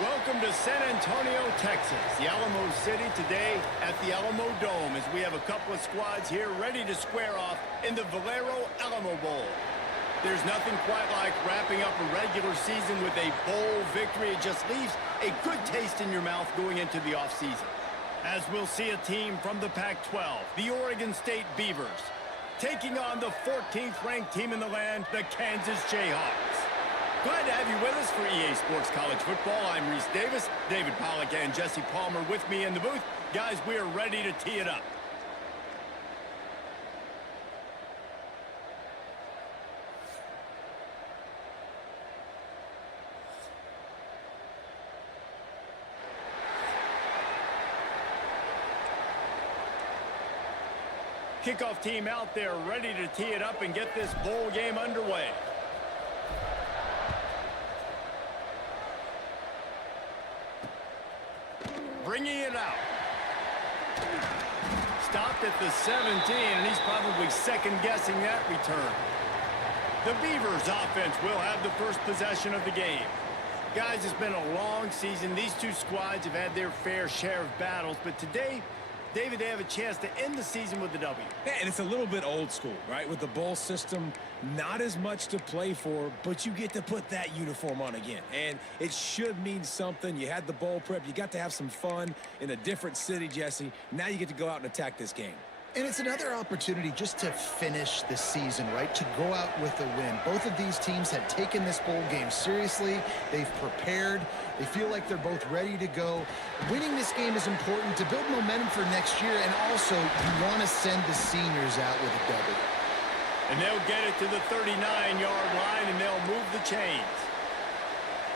Welcome to San Antonio, Texas, the Alamo City today at the Alamo Dome as we have a couple of squads here ready to square off in the Valero Alamo Bowl. There's nothing quite like wrapping up a regular season with a bowl victory. It just leaves a good taste in your mouth going into the offseason. As we'll see a team from the Pac-12, the Oregon State Beavers, taking on the 14th ranked team in the land, the Kansas Jayhawks. Glad to have you with us for EA Sports College Football. I'm Reese Davis, David Pollack and Jesse Palmer with me in the booth. Guys, we are ready to tee it up. Kickoff team out there ready to tee it up and get this bowl game underway. Bringing it out. Stopped at the 17, and he's probably second-guessing that return. The Beavers offense will have the first possession of the game. Guys, it's been a long season. These two squads have had their fair share of battles, but today, David, they have a chance to end the season with a W. Yeah, and it's a little bit old school, right? With the bowl system, not as much to play for, but you get to put that uniform on again. And it should mean something. You had the bowl prep. You got to have some fun in a different city, Jesse. Now you get to go out and attack this game. And it's another opportunity just to finish the season, right? To go out with a win. Both of these teams have taken this bowl game seriously. They've prepared. They feel like they're both ready to go. Winning this game is important to build momentum for next year, and also you want to send the seniors out with a W. And they'll get it to the 39-yard line, and they'll move the chains.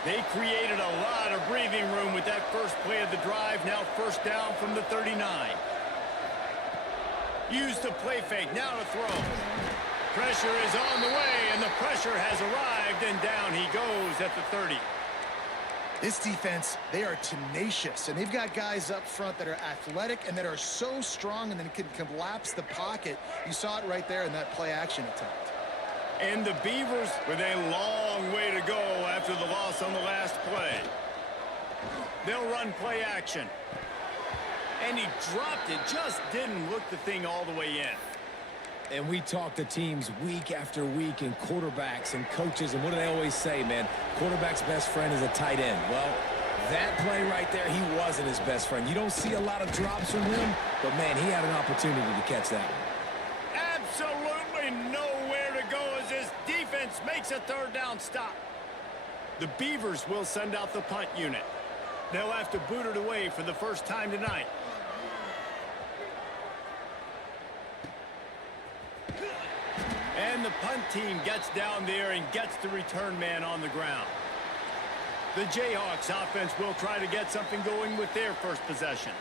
They created a lot of breathing room with that first play of the drive. Now first down from the 39. Use the play fake, now to throw. Pressure is on the way, and the pressure has arrived, and down he goes at the 30. This defense, they are tenacious, and they've got guys up front that are athletic and that are so strong and then can collapse the pocket. You saw it right there in that play-action attempt. And the Beavers with a long way to go after the loss on the last play. They'll run play action. And he dropped it, just didn't look the thing all the way in. And we talk to teams week after week and quarterbacks and coaches, and what do they always say, man? Quarterback's best friend is a tight end. Well, that play right there, he wasn't his best friend. You don't see a lot of drops from him, but, man, he had an opportunity to catch that one. Absolutely nowhere to go as this defense makes a third down stop. The Beavers will send out the punt unit. They'll have to boot it away for the first time tonight. And the punt team gets down there and gets the return man on the ground. The Jayhawks offense will try to get something going with their first possession.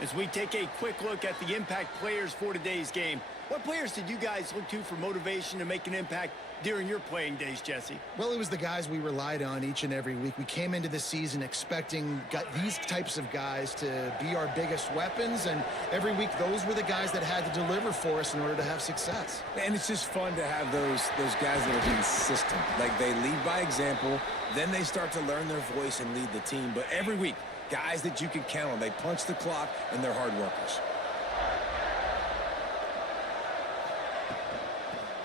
As we take a quick look at the impact players for today's game, what players did you guys look to for motivation to make an impact during your playing days, Jesse? Well, it was the guys we relied on each and every week. We came into the season expecting these types of guys to be our biggest weapons, and every week those were the guys that had to deliver for us in order to have success. And it's just fun to have those guys that are consistent. Like, they lead by example, then they start to learn their voice and lead the team. But every week, guys that you can count on. They punch the clock, and they're hard workers.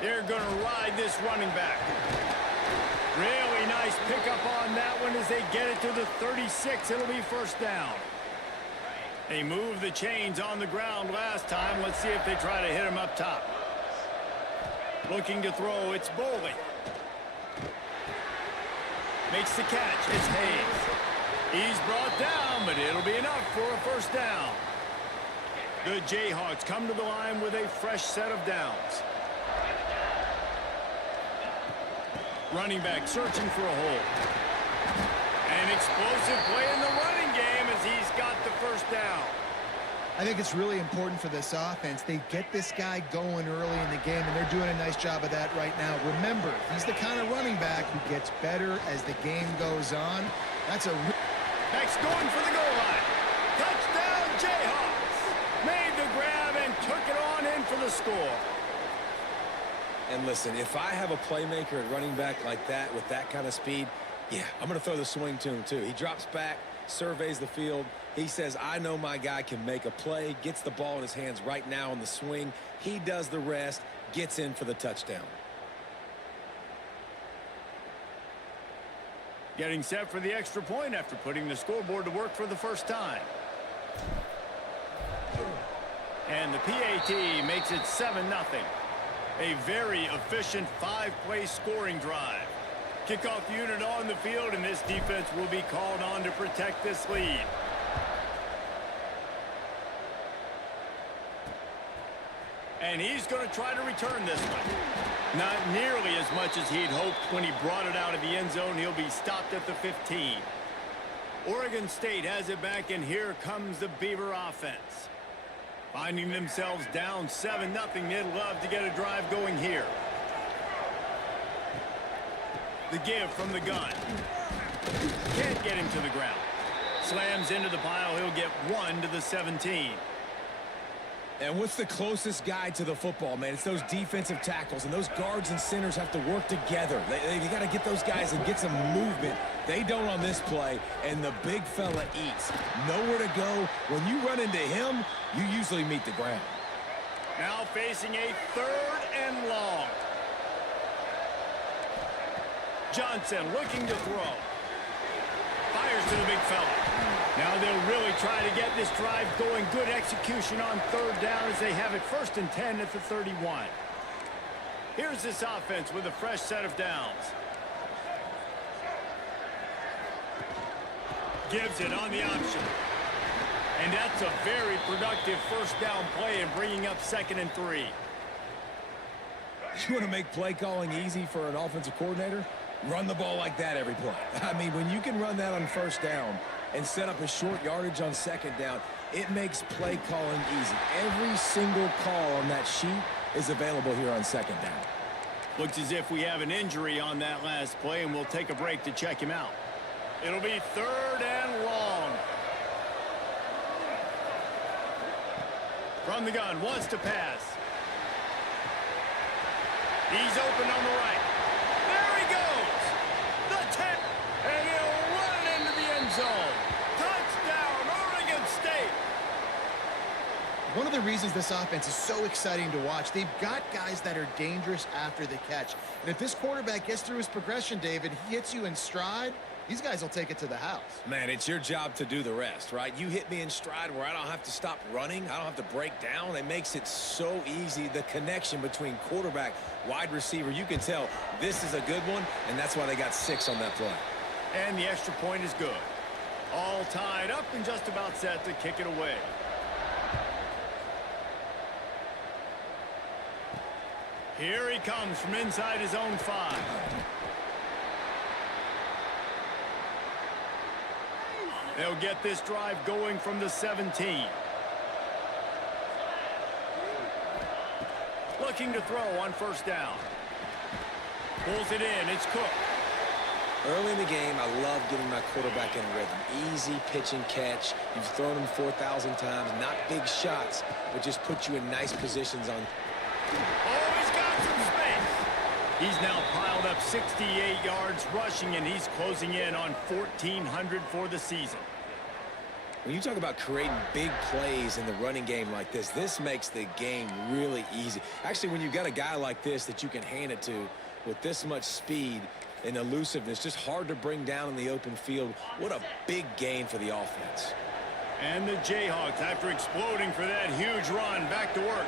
They're going to ride this running back. Really nice pickup on that one as they get it to the 36. It'll be first down. They moved the chains on the ground last time. Let's see if they try to hit him up top. Looking to throw, it's Boley. Makes the catch. It's Hayes. He's brought down, but it'll be enough for a first down. The Jayhawks come to the line with a fresh set of downs. Running back searching for a hole. An explosive play in the running game as he's got the first down. I think it's really important for this offense. They get this guy going early in the game, and they're doing a nice job of that right now. Remember, he's the kind of running back who gets better as the game goes on. That's a... Next going for the goal line. Touchdown, Jayhawks. Made the grab and took it on in for the score. And listen, if I have a playmaker at running back like that with that kind of speed, Yeah, I'm going to throw the swing to him, too. He drops back, surveys the field. He says, I know my guy can make a play, gets the ball in his hands right now on the swing. He does the rest, gets in for the touchdown. Getting set for the extra point after putting the scoreboard to work for the first time. And the PAT makes it 7-0. A very efficient 5-play scoring drive. Kickoff unit on the field, and this defense will be called on to protect this lead. And he's going to try to return this one. Not nearly as much as he'd hoped when he brought it out of the end zone. He'll be stopped at the 15. Oregon State has it back, and here comes the Beaver offense. Finding themselves down 7-0, they'd love to get a drive going here. The give from the gun. Can't get him to the ground. Slams into the pile. He'll get 1 to the 17. And what's the closest guy to the football, man? It's those defensive tackles, and those guards and centers have to work together. They got to get those guys and get some movement. They don't on this play, and the big fella eats. Nowhere to go. When you run into him, you usually meet the ground. Now facing a 3rd and long. Johnson looking to throw. Fires to the big fella. Now they'll really try to get this drive going. Good execution on 3rd down as they have it 1st and 10 at the 31. Here's this offense with a fresh set of downs. Gives it on the option. And that's a very productive 1st down play and bringing up 2nd and 3. You want to make play calling easy for an offensive coordinator? Run the ball like that every play. I mean, when you can run that on 1st down and set up a short yardage on 2nd down, it makes play calling easy. Every single call on that sheet is available here on 2nd down. Looks as if we have an injury on that last play, and we'll take a break to check him out. It'll be 3rd and long. From the gun, wants to pass. He's open on the right. There he goes. The 10. And he'll run it into the end zone. Touchdown, Oregon State. One of the reasons this offense is so exciting to watch, they've got guys that are dangerous after the catch. And if this quarterback gets through his progression, David, he hits you in stride, these guys will take it to the house. Man, it's your job to do the rest, right? You hit me in stride where I don't have to stop running. I don't have to break down. It makes it so easy. The connection between quarterback, wide receiver, you can tell this is a good one, and that's why they got 6 on that play. And the extra point is good. All tied up and just about set to kick it away. Here he comes from inside his own 5. They'll get this drive going from the 17. Looking to throw on 1st down. Pulls it in. It's Cook. Early in the game, I love getting my quarterback in rhythm. Easy pitch and catch. You've thrown him 4,000 times. Not big shots, but just put you in nice positions on. Oh, he's got some space. He's now piled up 68 yards rushing, and he's closing in on 1,400 for the season. When you talk about creating big plays in the running game like this makes the game really easy. Actually, when you've got a guy like this that you can hand it to with this much speed and elusiveness, just hard to bring down in the open field. What a big gain for the offense. And the Jayhawks, after exploding for that huge run, back to work.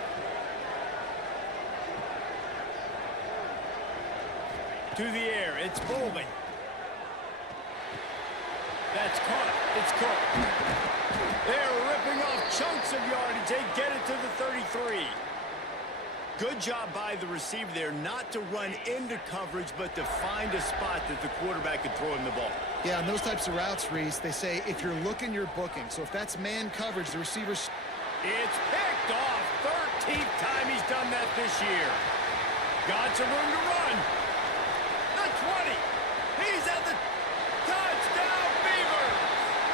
To the air, it's Bowling. That's caught. It's Cook. They're ripping off chunks of yardage. They get it to the 33. Good job by the receiver there not to run into coverage, but to find a spot that the quarterback could throw him the ball. Yeah, on those types of routes, Reese, they say if you're looking, you're booking. So if that's man coverage, the receiver's... It's picked off. 13th time he's done that this year. Got some room to run. The 20. He's at the touchdown, Beavers.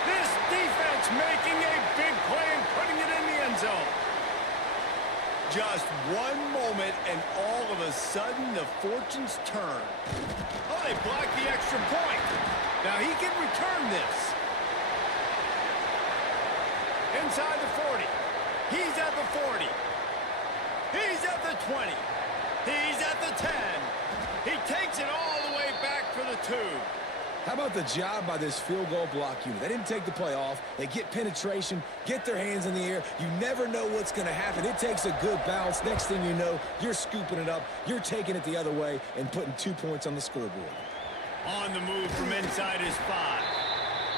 This defense making a big play and putting it in the end zone. Just one moment, and all of a sudden, the fortunes turn. Oh, they blocked the extra point. Now he can return this. Inside the 40. He's at the 40. He's at the 20. He's at the 10. He takes it all the way back for the 2. How about the job by this field goal block unit? They didn't take the play off. They get penetration, get their hands in the air. You never know what's going to happen. It takes a good bounce. Next thing you know, you're scooping it up. You're taking it the other way and putting 2 points on the scoreboard. On the move from inside his 5.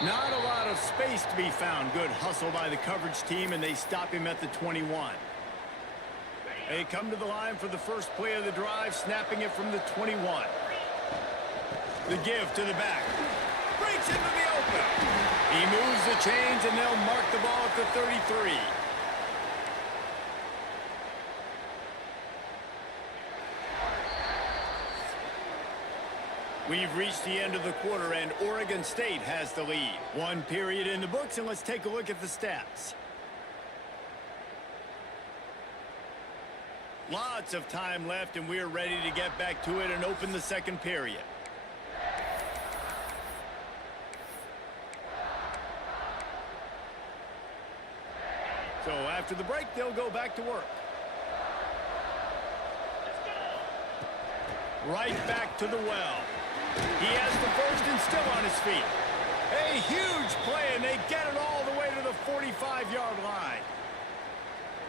Not a lot of space to be found. Good hustle by the coverage team, and they stop him at the 21. They come to the line for the first play of the drive, snapping it from the 21. The give to the back. Breaks into the open. He moves the chains, and they'll mark the ball at the 33. We've reached the end of the quarter, and Oregon State has the lead. 1 period in the books, and let's take a look at the stats. Lots of time left, and we're ready to get back to it and open the second period. So after the break, they'll go back to work. Right back to the well. He has the first and still on his feet. A huge play, and they get it all the way to the 45-yard line.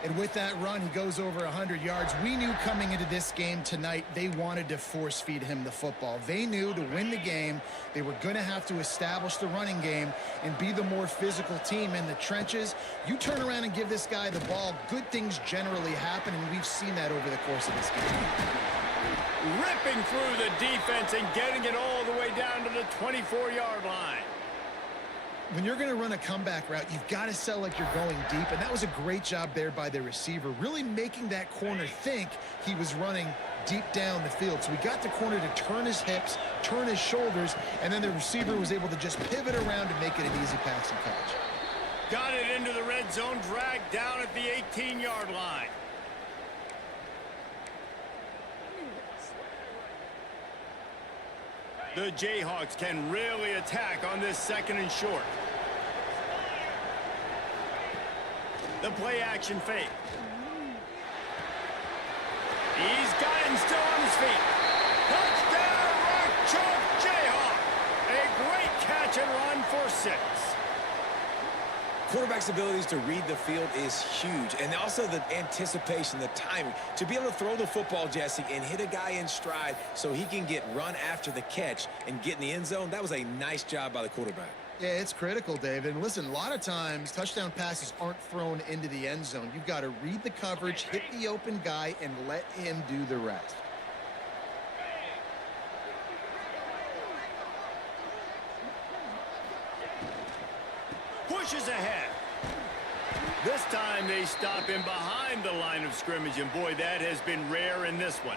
And with that run, he goes over 100 yards. We knew coming into this game tonight, they wanted to force feed him the football. They knew to win the game, they were going to have to establish the running game and be the more physical team in the trenches. You turn around and give this guy the ball, good things generally happen, and we've seen that over the course of this game. Ripping through the defense and getting it all the way down to the 24-yard line. When you're going to run a comeback route, you've got to sell like you're going deep, and that was a great job there by the receiver, really making that corner think he was running deep down the field. So we got the corner to turn his hips, turn his shoulders, and then the receiver was able to just pivot around and make it an easy pass and catch. Got it into the red zone, dragged down at the 18-yard line. The Jayhawks can really attack on this second and short. The play action fake. He's got him still on his feet. Touchdown, Rock Chalk Jayhawk. A great catch and run for 6. Quarterback's abilities to read the field is huge, and also the anticipation, the timing. To be able to throw the football, Jesse, and hit a guy in stride so he can get run after the catch and get in the end zone, that was a nice job by the quarterback. Yeah, it's critical, David. And listen, a lot of times touchdown passes aren't thrown into the end zone. You've got to read the coverage, hit the open guy, and let him do the rest. Pushes ahead. This time they stop him behind the line of scrimmage, and boy, that has been rare in this one.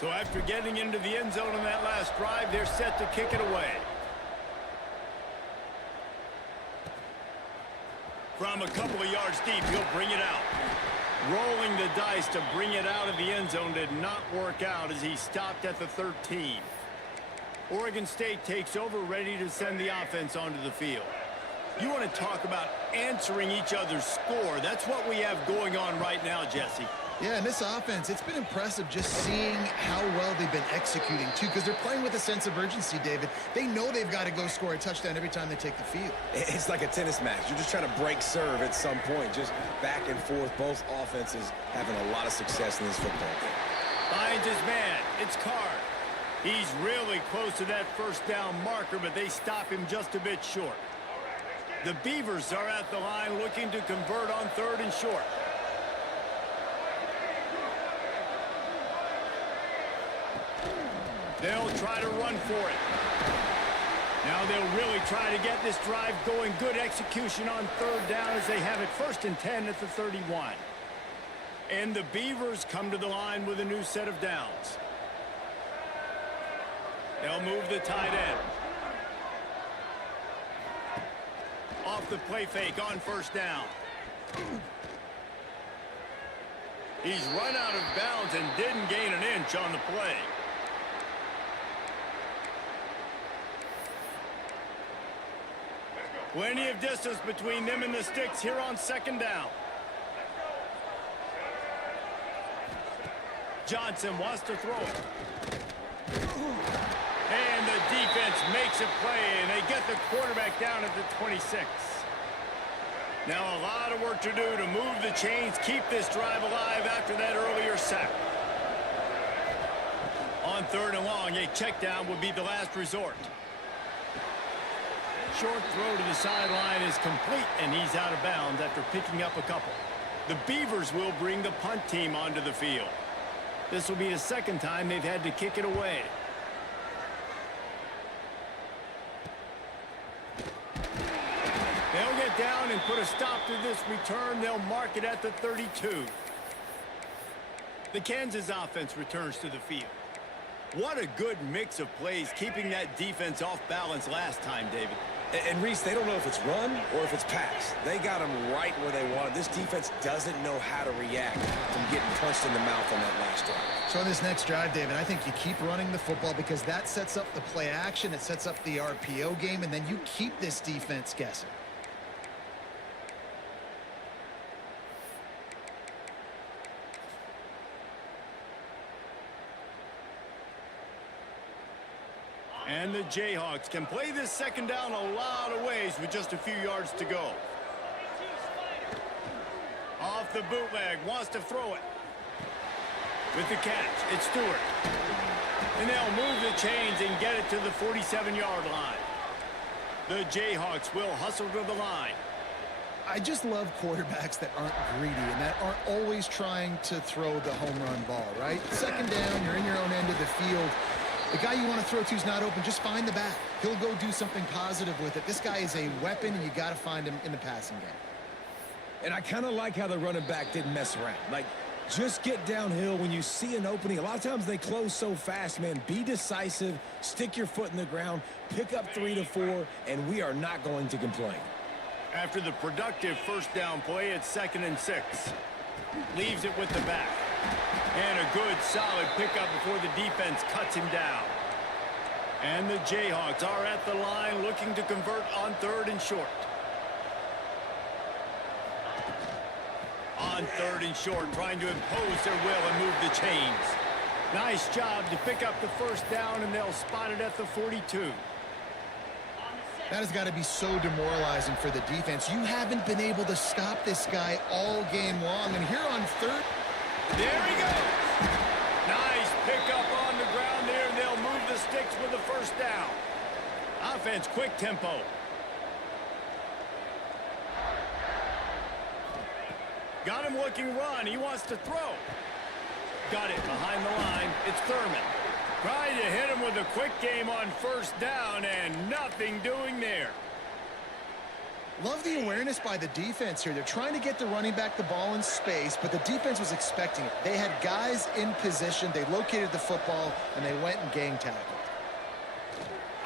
So after getting into the end zone on that last drive, they're set to kick it away. From a couple of yards deep, he'll bring it out. Rolling the dice to bring it out of the end zone did not work out as he stopped at the 13. Oregon State takes over, ready to send the offense onto the field. You want to talk about answering each other's score. That's what we have going on right now, Jesse. Yeah, and this offense, it's been impressive just seeing how well they've been executing, too, because they're playing with a sense of urgency, David. They know they've got to go score a touchdown every time they take the field. It's like a tennis match. You're just trying to break serve at some point, just back and forth. Both offenses having a lot of success in this football game. Finds his man. It's Card. He's really close to that first down marker, but they stop him just a bit short. The Beavers are at the line looking to convert on 3rd and short. They'll try to run for it. Now they'll really try to get this drive going. Good execution on 3rd down as they have it 1st and 10 at the 31. And the Beavers come to the line with a new set of downs. They'll move the tight end. Off the play fake on 1st down. He's run out of bounds and didn't gain an inch on the play. Plenty of distance between them and the sticks here on second down. Johnson wants to throw it. And the defense makes a play, and they get the quarterback down at the 26. Now a lot of work to do to move the chains, keep this drive alive after that earlier sack. On third and long, a check down would be the last resort. Short throw to the sideline is complete, and he's out of bounds after picking up a couple. The Beavers will bring the punt team onto the field. This will be the second time they've had to kick it away. They'll get down and put a stop to this return. They'll mark it at the 32. The Kansas offense returns to the field. What a good mix of plays, keeping that defense off balance last time, David. And Reese, they don't know if it's run or if it's pass. They got them right where they want it. This defense doesn't know how to react from getting punched in the mouth on that last drive. So on this next drive, David, I think you keep running the football because that sets up the play action. It sets up the RPO game, and then you keep this defense guessing. And the Jayhawks can play this second down a lot of ways with just a few yards to go. Off the bootleg, wants to throw it. With the catch, it's Stewart. And they'll move the chains and get it to the 47-yard line. The Jayhawks will hustle to the line. I just love quarterbacks that aren't greedy and that aren't always trying to throw the home run ball, right? Second down, you're in your own end of the field. The guy you want to throw to is not open. Just find the back. He'll go do something positive with it. This guy is a weapon, and you got to find him in the passing game. And I kind of like how the running back didn't mess around. Like, just get downhill when you see an opening. A lot of times they close so fast, man. Be decisive, stick your foot in the ground, pick up 3 to 4, and we are not going to complain. After the productive first down play, it's 2nd and 6. Leaves it with the back. And a good, solid pickup before the defense cuts him down. And the Jayhawks are at the line looking to convert on 3rd and short. On 3rd and short, trying to impose their will and move the chains. Nice job to pick up the first down, and they'll spot it at the 42. That has got to be so demoralizing for the defense. You haven't been able to stop this guy all game long, and here on 3rd... There he goes. Nice pickup on the ground there, and they'll move the sticks with the first down. Offense, quick tempo. Got him looking run. He wants to throw. Got it behind the line. It's Thurman. Trying to hit him with a quick game on first down, and nothing doing there. Love the awareness by the defense here. They're trying to get the running back the ball in space, but the defense was expecting it. They had guys in position. They located the football, and they went and gang tackled.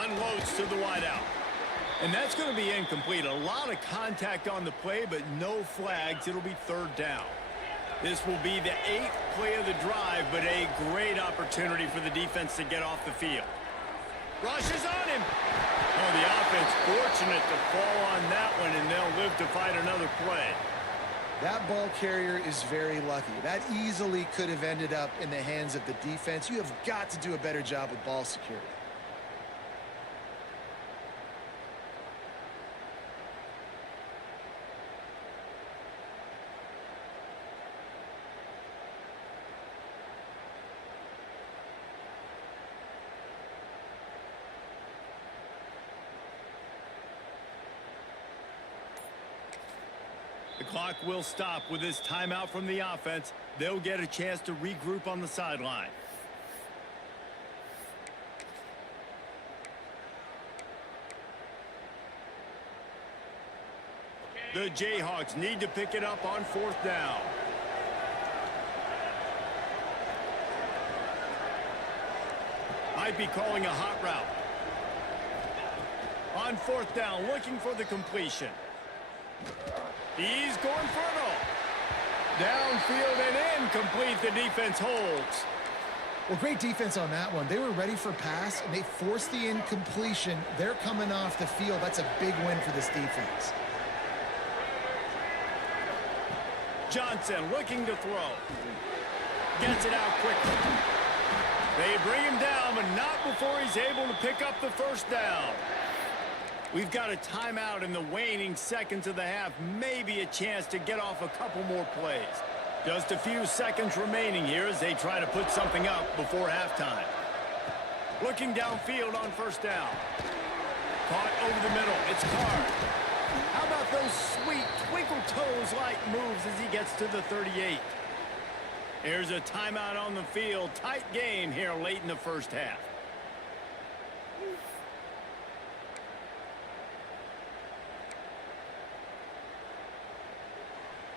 Unloads to the wideout. And that's going to be incomplete. A lot of contact on the play, but no flags. It'll be 3rd down. This will be the 8th play of the drive, but a great opportunity for the defense to get off the field. Rushes on him. Oh, the offense fortunate to fall on that one, and they'll live to fight another play. That ball carrier is very lucky. That easily could have ended up in the hands of the defense. You have got to do a better job with ball security. The clock will stop with this timeout from the offense. They'll get a chance to regroup on the sideline. The Jayhawks need to pick it up on 4th down. Might be calling a hot route. On 4th down, looking for the completion. He's going for it all. Downfield and incomplete. The defense holds. Well, great defense on that one. They were ready for pass, and they forced the incompletion. They're coming off the field. That's a big win for this defense. Johnson looking to throw. Gets it out quickly. They bring him down, but not before he's able to pick up the first down. We've got a timeout in the waning seconds of the half. Maybe a chance to get off a couple more plays. Just a few seconds remaining here as they try to put something up before halftime. Looking downfield on first down. Caught over the middle. It's Carr. How about those sweet twinkle toes-like moves as he gets to the 38? Here's a timeout on the field. Tight game here late in the first half.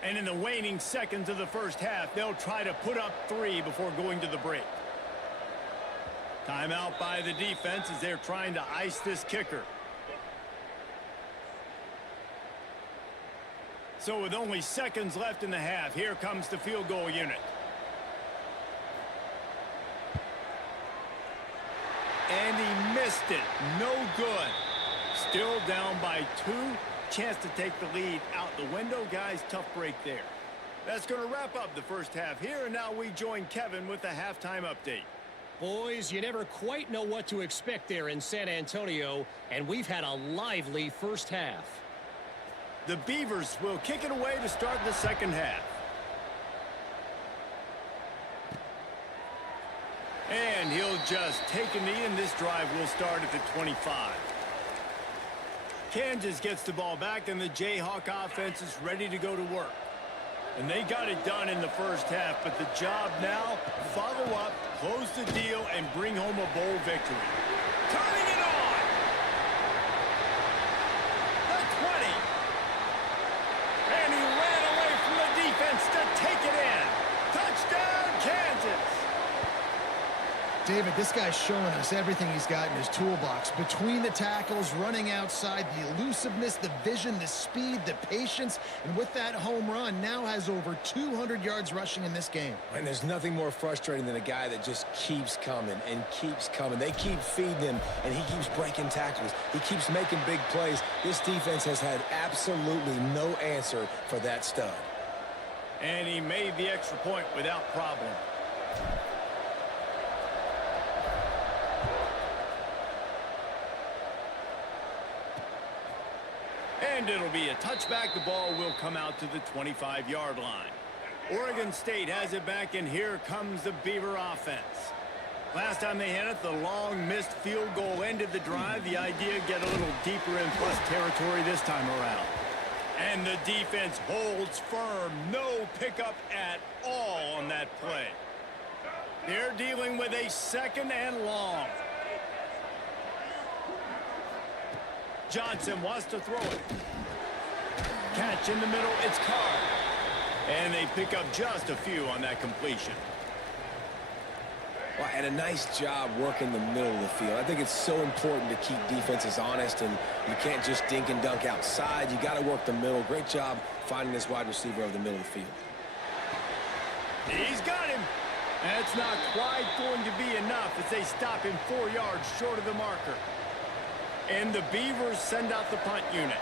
And in the waning seconds of the first half, they'll try to put up 3 before going to the break. Timeout by the defense as they're trying to ice this kicker. So with only seconds left in the half, here comes the field goal unit. And he missed it. No good. Still down by 2. Chance to take the lead out the window. Guys, tough break there. That's going to wrap up the first half here, and now we join Kevin with the halftime update. Boys, you never quite know what to expect there in San Antonio, and we've had a lively first half. The Beavers will kick it away to start the second half. And he'll just take a knee, and this drive will start at the 25. Kansas gets the ball back, and the Jayhawk offense is ready to go to work. And they got it done in the first half, but the job now, follow up, close the deal, and bring home a bowl victory. Turning it on! The 20! And he ran away from the defense to take it in. Touchdown, Kansas! David, this guy's showing us everything he's got in his toolbox. Between the tackles, running outside, the elusiveness, the vision, the speed, the patience, and with that home run, now has over 200 yards rushing in this game. And there's nothing more frustrating than a guy that just keeps coming and keeps coming. They keep feeding him, and he keeps breaking tackles. He keeps making big plays. This defense has had absolutely no answer for that stud. And he made the extra point without problem. And it'll be a touchback. The ball will come out to the 25-yard line. Oregon State has it back, and here comes the Beaver offense. Last time they had it, the long missed field goal ended the drive. The idea, get a little deeper in plus territory this time around. And the defense holds firm. No pickup at all on that play. They're dealing with a second and long. Johnson wants to throw it. Catch in the middle, it's Carr. And they pick up just a few on that completion. Well, and a nice job working the middle of the field. I think it's so important to keep defenses honest, and you can't just dink and dunk outside. You got to work the middle. Great job finding this wide receiver over the middle of the field. He's got him. That's not quite going to be enough as they stop him 4 yards short of the marker. And the Beavers send out the punt unit.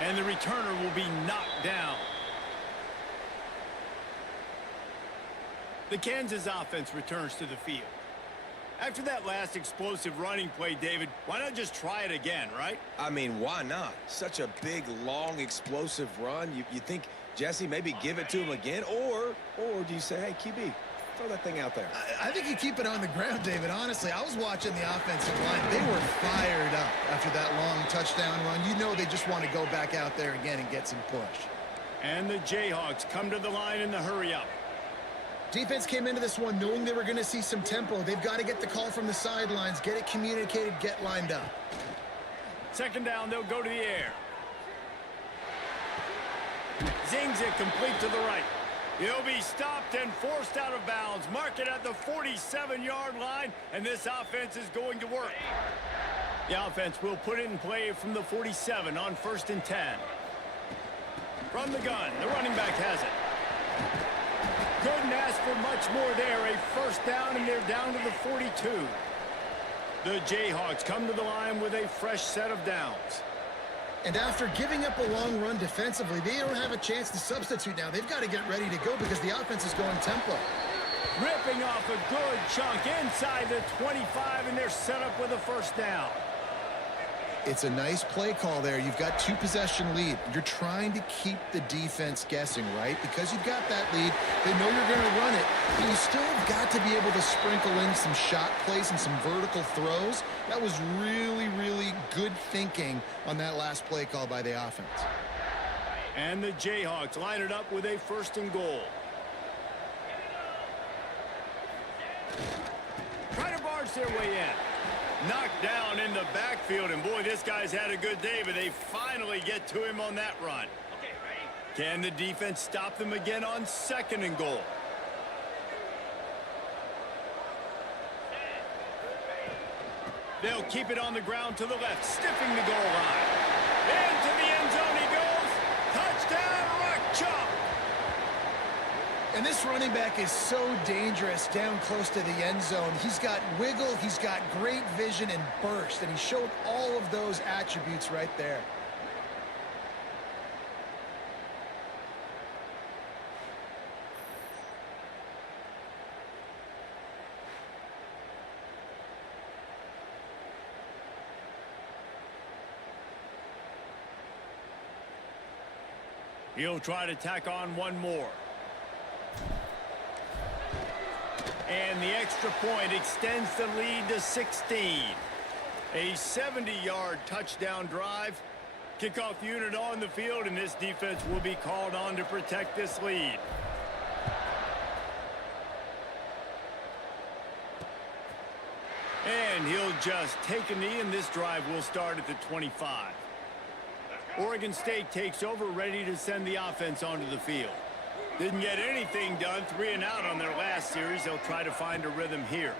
And the returner will be knocked down. The Kansas offense returns to the field. After that last explosive running play, David, why not just try it again, right? I mean, why not? Such a big, long, explosive run. You think, Jesse, maybe give it to him again? Or do you say, hey, QB, throw that thing out there? I think you keep it on the ground, David. Honestly, I was watching the offensive line. They were fired up after that long touchdown run. You know they just want to go back out there again and get some push. And the Jayhawks come to the line in the hurry-up. Defense came into this one knowing they were going to see some tempo. They've got to get the call from the sidelines, get it communicated, get lined up. Second down, they'll go to the air. Zings it complete to the right. He'll be stopped and forced out of bounds. Mark it at the 47-yard line, and this offense is going to work. The offense will put it in play from the 47 on 1st and 10. From the gun, the running back has it. Couldn't ask for much more there. A first down, and they're down to the 42. The Jayhawks come to the line with a fresh set of downs. And after giving up a long run defensively, they don't have a chance to substitute now. They've got to get ready to go because the offense is going tempo. Ripping off a good chunk inside the 25, and they're set up with a first down. It's a nice play call there. You've got 2-possession lead. You're trying to keep the defense guessing, right? Because you've got that lead, they know you're going to run it, but you still have got to be able to sprinkle in some shot plays and some vertical throws. That was really, really good thinking on that last play call by the offense. And the Jayhawks line it up with a 1st and goal. Try to barge their way in. Knocked down in the backfield, and boy, this guy's had a good day, but they finally get to him on that run. Can the defense stop them again on 2nd and goal? They'll keep it on the ground to the left, stiffing the goal line. Into the end zone he goes. Touchdown, Rock Chalk. And this running back is so dangerous down close to the end zone. He's got wiggle, he's got great vision and burst, and he showed all of those attributes right there. He'll try to tack on one more. And the extra point extends the lead to 16. A 70-yard touchdown drive. Kickoff unit on the field, and this defense will be called on to protect this lead. And he'll just take a knee, and this drive will start at the 25. Oregon State takes over, ready to send the offense onto the field. Didn't get anything done, 3 and out on their last series. They'll try to find a rhythm here.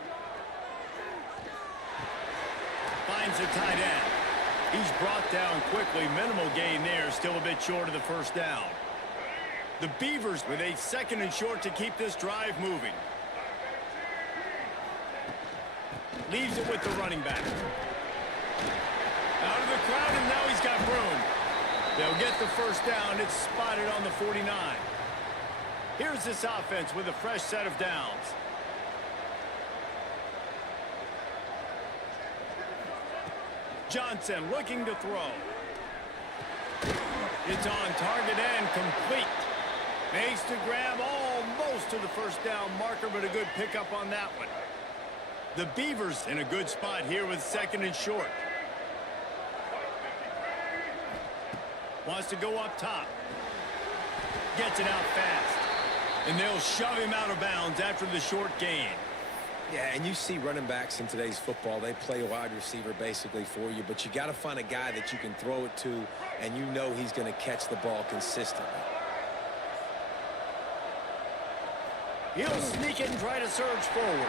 Finds the tight end. He's brought down quickly. Minimal gain there, still a bit short of the first down. The Beavers with a 2nd and short to keep this drive moving. Leaves it with the running back. Out of the crowd, and now he's got room. They'll get the first down. It's spotted on the 49. Here's this offense with a fresh set of downs. Johnson looking to throw. It's on target and complete. Makes to grab almost to the first down marker, but a good pickup on that one. The Beavers in a good spot here with 2nd and short. Wants to go up top. Gets it out fast. And they'll shove him out of bounds after the short gain. Yeah, and you see running backs in today's football, they play wide receiver basically for you, but you got to find a guy that you can throw it to, and you know he's going to catch the ball consistently. He'll sneak it and try to surge forward.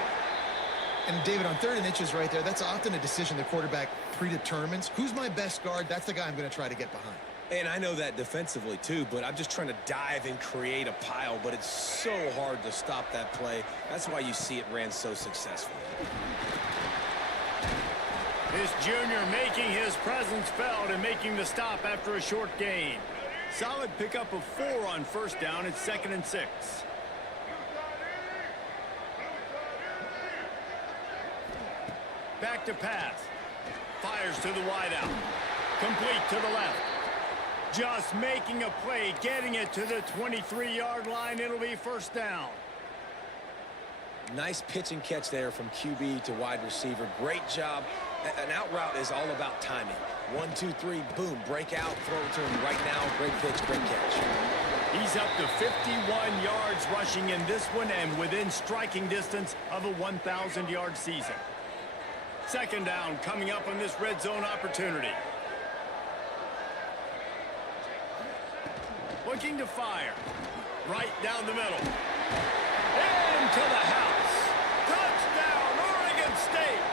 And David, on 3rd and inches right there, that's often a decision the quarterback predetermines. Who's my best guard? That's the guy I'm going to try to get behind. And I know that defensively, too, but I'm just trying to dive and create a pile, but it's so hard to stop that play. That's why you see it ran so successfully. This junior making his presence felt and making the stop after a short gain. Solid pickup of 4 on first down. It's 2nd and 6. Back to pass. Fires to the wideout. Complete to the left. Just making a play, getting it to the 23-yard line. It'll be first down. Nice pitch and catch there from QB to wide receiver. Great job. An out route is all about timing. 1, 2, 3, boom, break out, throw it to him right now. Great pitch, great catch. He's up to 51 yards rushing in this one and within striking distance of a 1,000-yard season. 2nd down coming up on this red zone opportunity. Looking to fire. Right down the middle. Into the house. Touchdown, Oregon State.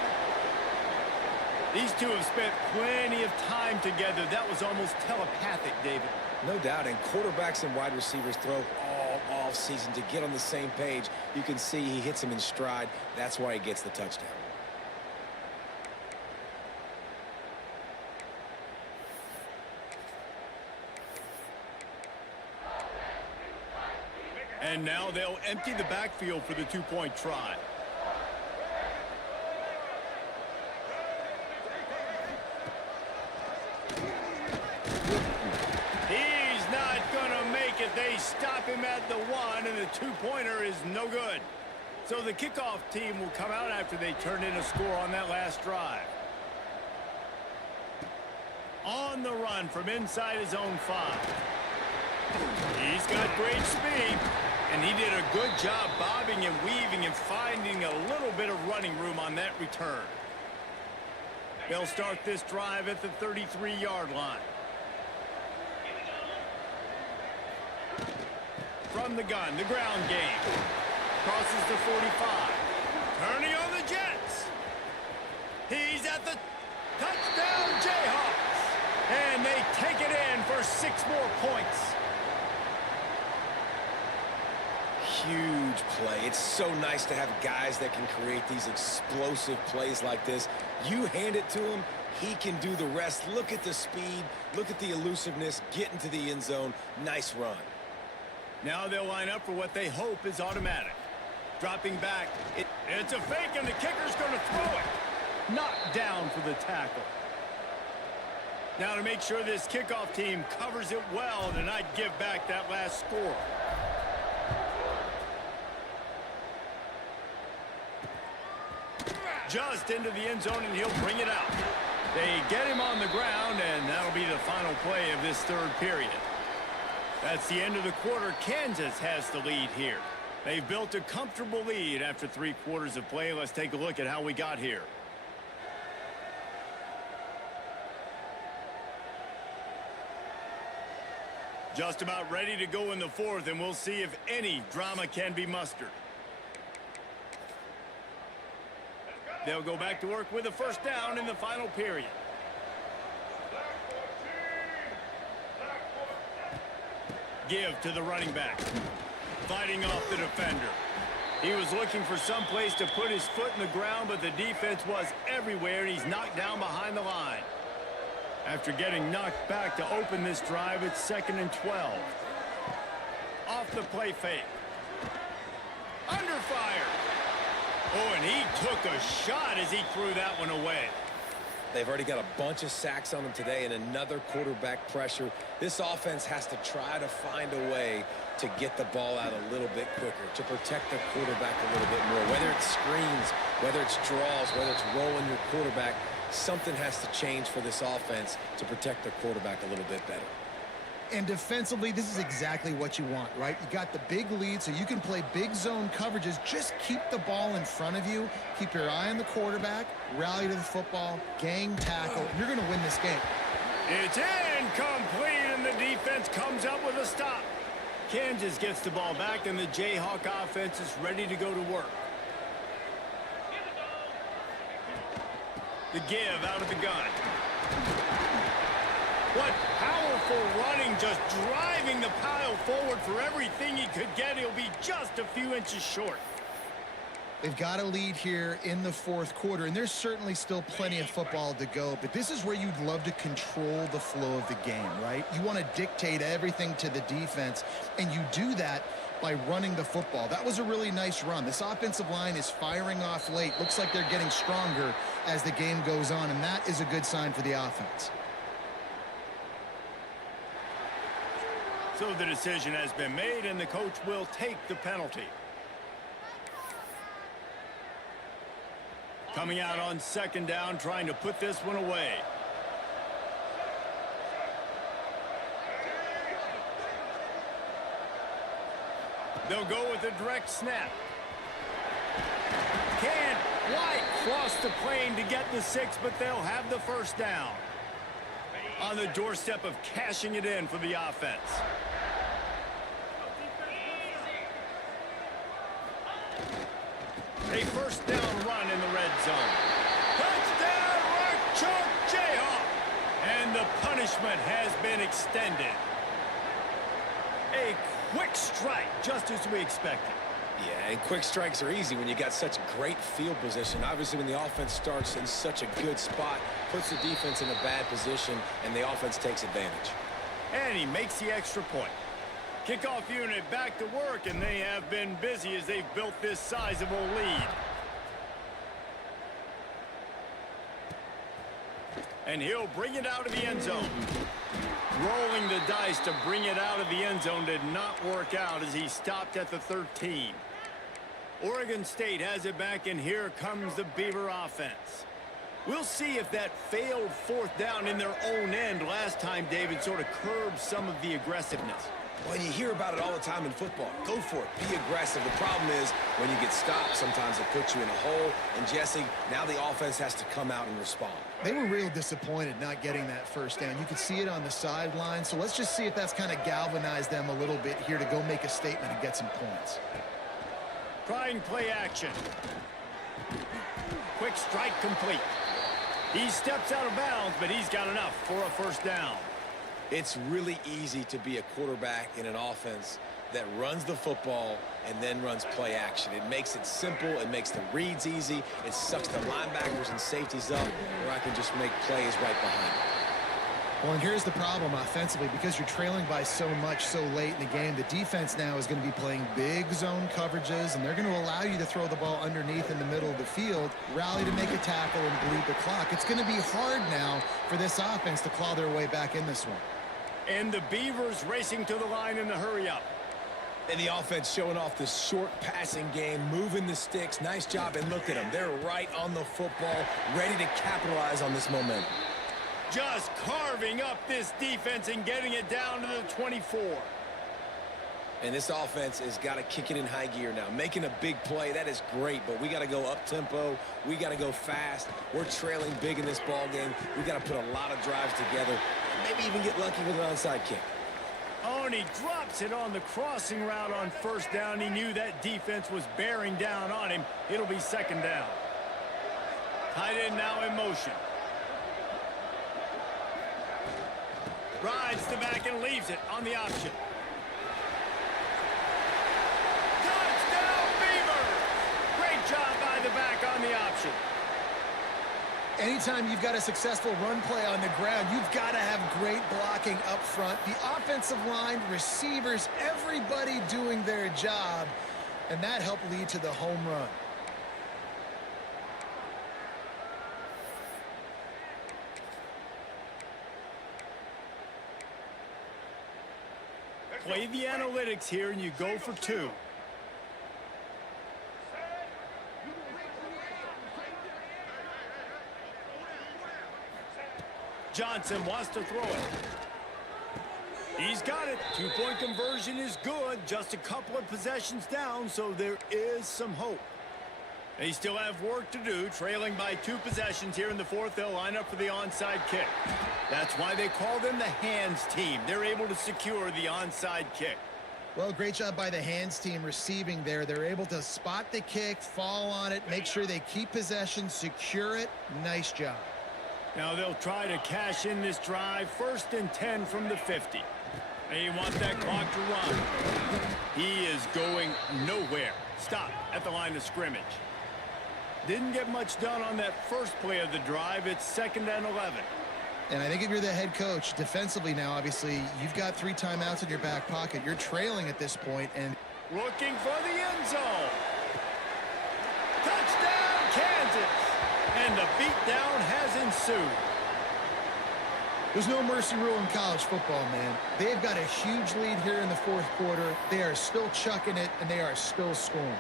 These two have spent plenty of time together. That was almost telepathic, David. No doubt, and quarterbacks and wide receivers throw all off season to get on the same page. You can see he hits him in stride. That's why he gets the touchdown. And now they'll empty the backfield for the two-point try. He's not going to make it. They stop him at the one, and the two-pointer is no good. So the kickoff team will come out after they turn in a score on that last drive. On the run from inside his own 5. He's got great speed. And he did a good job bobbing and weaving and finding a little bit of running room on that return. They'll start this drive at the 33-yard line. From the gun, the ground game. Crosses the 45. Turning on the Jets. He's at the touchdown Jayhawks. And they take it in for 6 more points. Huge play. It's so nice to have guys that can create these explosive plays like this. You hand it to him, he can do the rest. Look at the speed, look at the elusiveness, get into the end zone. Nice run. Now they'll line up for what they hope is automatic. Dropping back, it's a fake, and the kicker's going to throw it. Knocked down for the tackle. Now to make sure this kickoff team covers it well to not give back that last score. Just into the end zone, and he'll bring it out. They get him on the ground, and that'll be the final play of this third period. That's the end of the quarter. Kansas has the lead here. They've built a comfortable lead after 3 quarters of play. Let's take a look at how we got here. Just about ready to go in the fourth, and we'll see if any drama can be mustered. They'll go back to work with a first down in the final period. Give to the running back. Fighting off the defender. He was looking for some place to put his foot in the ground, but the defense was everywhere, and he's knocked down behind the line. After getting knocked back to open this drive, it's 2nd and 12. Off the play fake. Under fire. Oh, and he took a shot as he threw that one away. They've already got a bunch of sacks on them today and another quarterback pressure. This offense has to try to find a way to get the ball out a little bit quicker, to protect the quarterback a little bit more. Whether it's screens, whether it's draws, whether it's rolling your quarterback, something has to change for this offense to protect the quarterback a little bit better. And defensively, this is exactly what you want, right? You got the big lead, so you can play big zone coverages. Just keep the ball in front of you. Keep your eye on the quarterback. Rally to the football. Gang tackle. You're going to win this game. It's incomplete, and the defense comes up with a stop. Kansas gets the ball back, and the Jayhawk offense is ready to go to work. The give out of the gun. What powerful running, just driving the pile forward for everything he could get. He'll be just a few inches short. They've got a lead here in the fourth quarter, and there's certainly still plenty of football to go, but this is where you'd love to control the flow of the game, right? You want to dictate everything to the defense, and you do that by running the football. That was a really nice run. This offensive line is firing off late. Looks like they're getting stronger as the game goes on, and that is a good sign for the offense. So the decision has been made, and the coach will take the penalty. Coming out on 2nd down, trying to put this one away. They'll go with a direct snap. Can't quite cross the plane to get the 6, but they'll have the first down. On the doorstep of cashing it in for the offense. A first down run in the red zone. Touchdown, Rock Chalk punishment has been extended. A quick strike, just as we expected. Yeah, and quick strikes are easy when you got such great field position. Obviously, when the offense starts in such a good spot, puts the defense in a bad position, and the offense takes advantage. And he makes the extra point. Kickoff unit back to work, and they have been busy as they've built this sizable lead. And he'll bring it out of the end zone. Rolling the dice to bring it out of the end zone did not work out as he stopped at the 13. Oregon State has it back, and here comes the Beaver offense. We'll see if that failed fourth down in their own end last time, David, sort of curbed some of the aggressiveness. Well, you hear about it all the time in football. Go for it. Be aggressive. The problem is when you get stopped, sometimes it puts you in a hole. And, Jesse, now the offense has to come out and respond. They were real disappointed not getting that first down. You could see it on the sideline. So let's just see if that's kind of galvanized them a little bit here to go make a statement and get some points. Trying play action. Quick strike complete. He steps out of bounds, but he's got enough for a first down. It's really easy to be a quarterback in an offense that runs the football and then runs play action. It makes it simple. It makes the reads easy. It sucks the linebackers and safeties up where I can just make plays right behind it. Well, and here's the problem offensively. Because you're trailing by so much so late in the game, the defense now is going to be playing big zone coverages, and they're going to allow you to throw the ball underneath in the middle of the field, rally to make a tackle, and bleed the clock. It's going to be hard now for this offense to claw their way back in this one. And the Beavers racing to the line in the hurry-up. And the offense showing off this short passing game, moving the sticks. Nice job, and look at them. They're right on the football, ready to capitalize on this momentum. Just carving up this defense and getting it down to the 24. And this offense has got to kick it in high gear now. Making a big play, that is great, but we got to go up-tempo. We got to go fast. We're trailing big in this ball game. We got to put a lot of drives together, and maybe even get lucky with an onside kick. Oh, and he drops it on the crossing route on first down. He knew that defense was bearing down on him. It'll be second down. Tight end now in motion. Rides the back and leaves it on the option. Touchdown, Beavers! Great job by the back on the option. Anytime you've got a successful run play on the ground, you've got to have great blocking up front. The offensive line, receivers, everybody doing their job, and that helped lead to the home run. Play the analytics here, and you go for two. Johnson wants to throw it. He's got it. Two-point conversion is good. Just a couple of possessions down, so there is some hope. They still have work to do, trailing by 2 possessions here in the fourth. They'll line up for the onside kick. That's why they call them the hands team. They're able to secure the onside kick. Well, great job by the hands team receiving there. They're able to spot the kick, fall on it, make sure they keep possession, secure it. Nice job. Now they'll try to cash in this drive. 1st and 10 from the 50. They want that clock to run. He is going nowhere. Stop at the line of scrimmage. Didn't get much done on that first play of the drive. It's 2nd and 11. And I think if you're the head coach, defensively now, obviously, you've got 3 timeouts in your back pocket. You're trailing at this point, and looking for the end zone. Touchdown, Kansas! And the beatdown has ensued. There's no mercy rule in college football, man. They've got a huge lead here in the 4th quarter. They are still chucking it, and they are still scoring.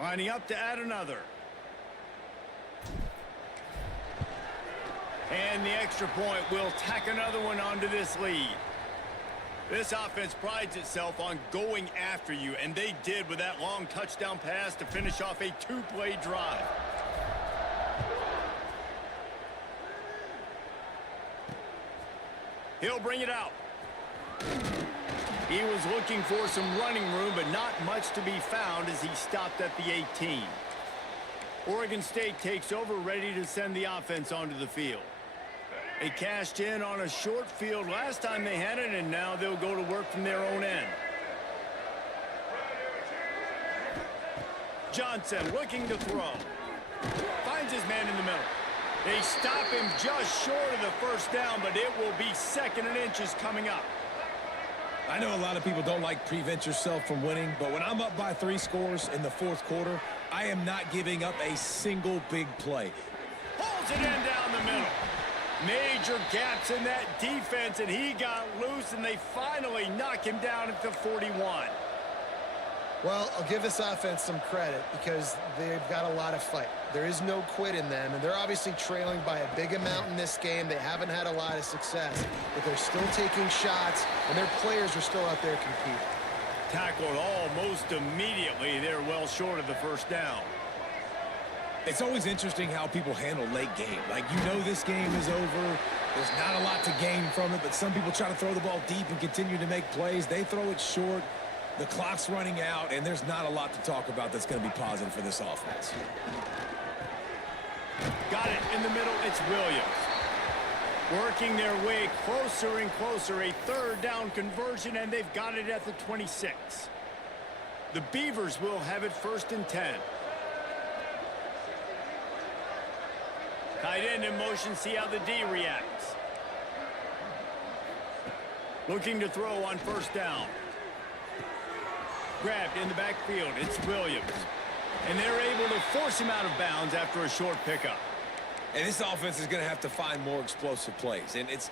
Lining up to add another. And the extra point will tack another one onto this lead. This offense prides itself on going after you, and they did with that long touchdown pass to finish off a 2-play drive. He'll bring it out. He was looking for some running room, but not much to be found as he stopped at the 18. Oregon State takes over, ready to send the offense onto the field. They cashed in on a short field last time they had it, and now they'll go to work from their own end. Johnson looking to throw. Finds his man in the middle. They stop him just short of the first down, but it will be 2nd and inches coming up. I know a lot of people don't like prevent yourself from winning, but when I'm up by 3 scores in the 4th quarter, I am not giving up a single big play. Pulls it in down the middle. Major gaps in that defense, and he got loose, and they finally knock him down at the 41. Well, I'll give this offense some credit because they've got a lot of fight. There is no quit in them, and they're obviously trailing by a big amount in this game. They haven't had a lot of success, but they're still taking shots, and their players are still out there competing. Tackled almost immediately. They're well short of the first down. It's always interesting how people handle late game. Like, you know this game is over. There's not a lot to gain from it, but some people try to throw the ball deep and continue to make plays. They throw it short. The clock's running out, and there's not a lot to talk about that's going to be positive for this offense. Got it in the middle. It's Williams. Working their way closer and closer. A 3rd down conversion, and they've got it at the 26. The Beavers will have it 1st and 10. Tight end in motion. See how the D reacts. Looking to throw on 1st down. Grabbed in the backfield. It's Williams. And they're able to force him out of bounds after a short pickup. And this offense is going to have to find more explosive plays. And it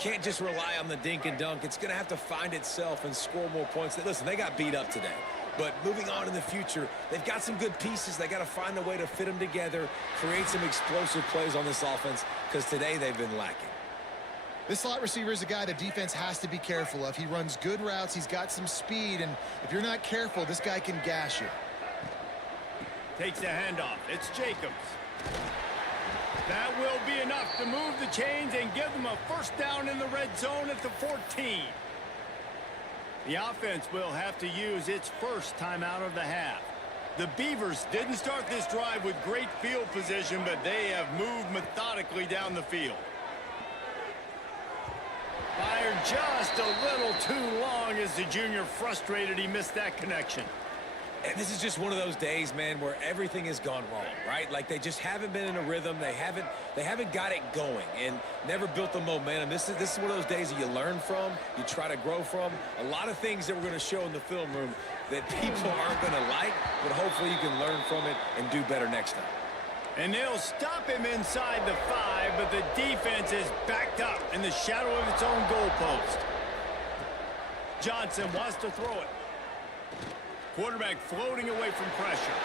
can't just rely on the dink and dunk. It's going to have to find itself and score more points. Listen, they got beat up today. But moving on in the future, they've got some good pieces. They got to find a way to fit them together, create some explosive plays on this offense, because today they've been lacking. This slot receiver is a guy the defense has to be careful of. He runs good routes. He's got some speed, and if you're not careful, this guy can gash you. Takes the handoff. It's Jacobs. That will be enough to move the chains and give them a 1st down in the red zone at the 14. The offense will have to use its 1st timeout of the half. The Beavers didn't start this drive with great field position, but they have moved methodically down the field. Fired just a little too long as the junior frustrated he missed that connection. And this is just one of those days, man, where everything has gone wrong, right? Like, they just haven't been in a rhythm. They haven't got it going and never built the momentum. This is one of those days that you learn from, you try to grow from. A lot of things that we're going to show in the film room that people aren't going to like, but hopefully you can learn from it and do better next time. And they'll stop him inside the 5, but the defense is backed up in the shadow of its own goalpost. Johnson wants to throw it. Quarterback floating away from pressure.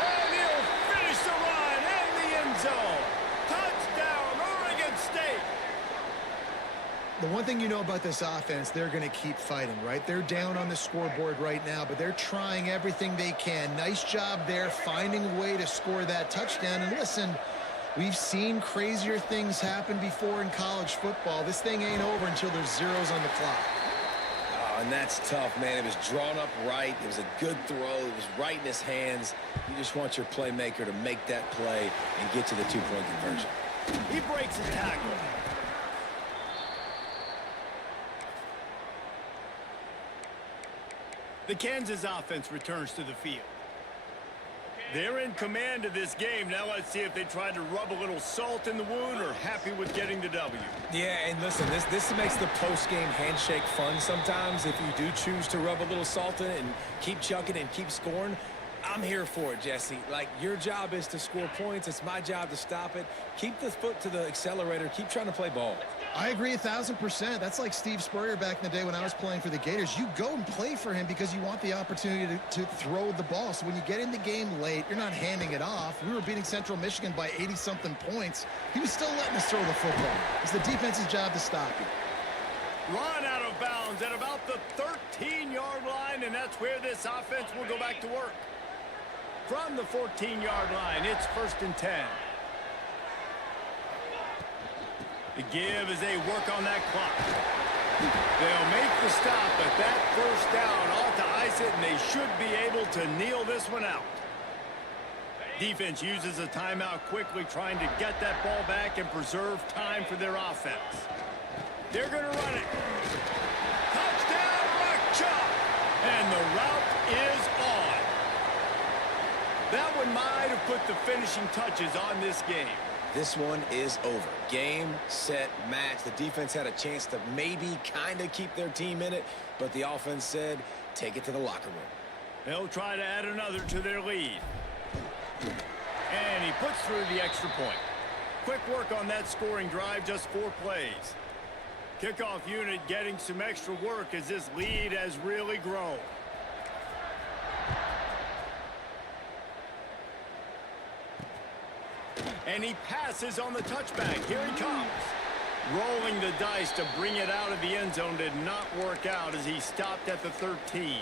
And he'll finish the run in the end zone. Touchdown, Oregon State. The one thing you know about this offense, they're going to keep fighting, right? They're down on the scoreboard right now, but they're trying everything they can. Nice job there, finding a way to score that touchdown. And listen, we've seen crazier things happen before in college football. This thing ain't over until there's zeros on the clock. And that's tough, man. It was drawn up right. It was a good throw. It was right in his hands. You just want your playmaker to make that play and get to the 2-point conversion. He breaks a tackle. The Kansas offense returns to the field. They're in command of this game. Now let's see if they try to rub a little salt in the wound or happy with getting the W. Yeah, and listen, this makes the post-game handshake fun sometimes. If you do choose to rub a little salt in it and keep chucking and keep scoring, I'm here for it, Jesse. Like, your job is to score points. It's my job to stop it. Keep the foot to the accelerator. Keep trying to play ball. I agree 1,000%. That's like Steve Spurrier back in the day when I was playing for the Gators. You go and play for him because you want the opportunity to throw the ball. So when you get in the game late, you're not handing it off. We were beating Central Michigan by 80-something points. He was still letting us throw the football. It's the defense's job to stop you. Run out of bounds at about the 13-yard line, and that's where this offense will go back to work. From the 14-yard line, it's 1st and 10. The give as they work on that clock. They'll make the stop, but that first down ought to ice it, and they should be able to kneel this one out. Defense uses a timeout quickly, trying to get that ball back and preserve time for their offense. They're going to run it. Touchdown, Rock Chalk! And the route is on. That one might have put the finishing touches on this game. This one is over. Game, set, match. The defense had a chance to maybe kind of keep their team in it, but the offense said, take it to the locker room. They'll try to add another to their lead. And he puts through the extra point. Quick work on that scoring drive, just 4 plays. Kickoff unit getting some extra work as this lead has really grown. And he passes on the touchback. Here he comes. Rolling the dice to bring it out of the end zone did not work out as he stopped at the 13.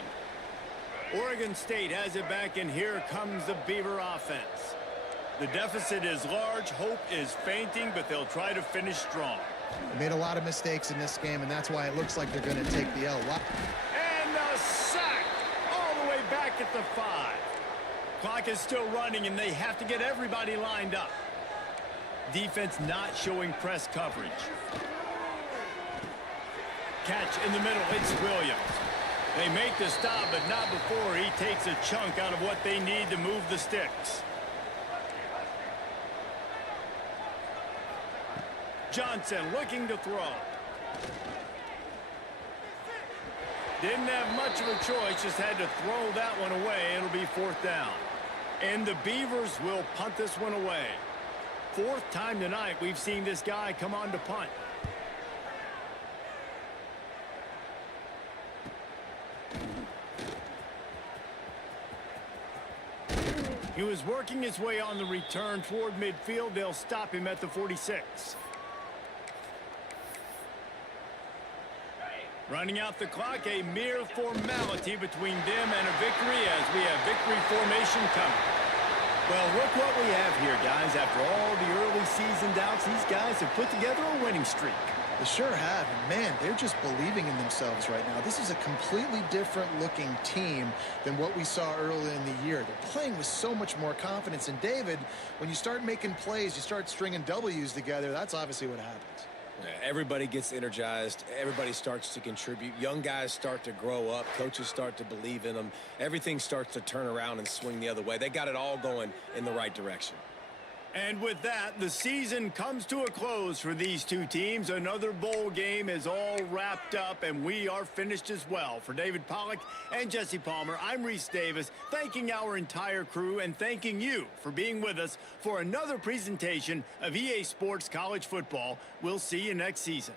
Oregon State has it back, and here comes the Beaver offense. The deficit is large. Hope is fainting, but they'll try to finish strong. They made a lot of mistakes in this game, and that's why it looks like they're going to take the L. And a sack all the way back at the 5. Clock is still running, and they have to get everybody lined up. Defense not showing press coverage. Catch in the middle. It's Williams. They make the stop, but not before he takes a chunk out of what they need to move the sticks. Johnson looking to throw. Didn't have much of a choice, just had to throw that one away. It'll be 4th down. And the Beavers will punt this one away. 4th time tonight we've seen this guy come on to punt. He was working his way on the return toward midfield. They'll stop him at the 46. Running out the clock, a mere formality between them and a victory as we have victory formation coming. Well, look what we have here, guys. After all the early season doubts, these guys have put together a winning streak. They sure have, and man, they're just believing in themselves right now. This is a completely different looking team than what we saw early in the year. They're playing with so much more confidence. And David, when you start making plays, you start stringing W's together, that's obviously what happens. Everybody gets energized. Everybody starts to contribute. Young guys start to grow up. Coaches start to believe in them. Everything starts to turn around and swing the other way. They got it all going in the right direction. And with that, the season comes to a close for these two teams. Another bowl game is all wrapped up, and we are finished as well. For David Pollack and Jesse Palmer, I'm Reese Davis, thanking our entire crew and thanking you for being with us for another presentation of EA Sports College Football. We'll see you next season.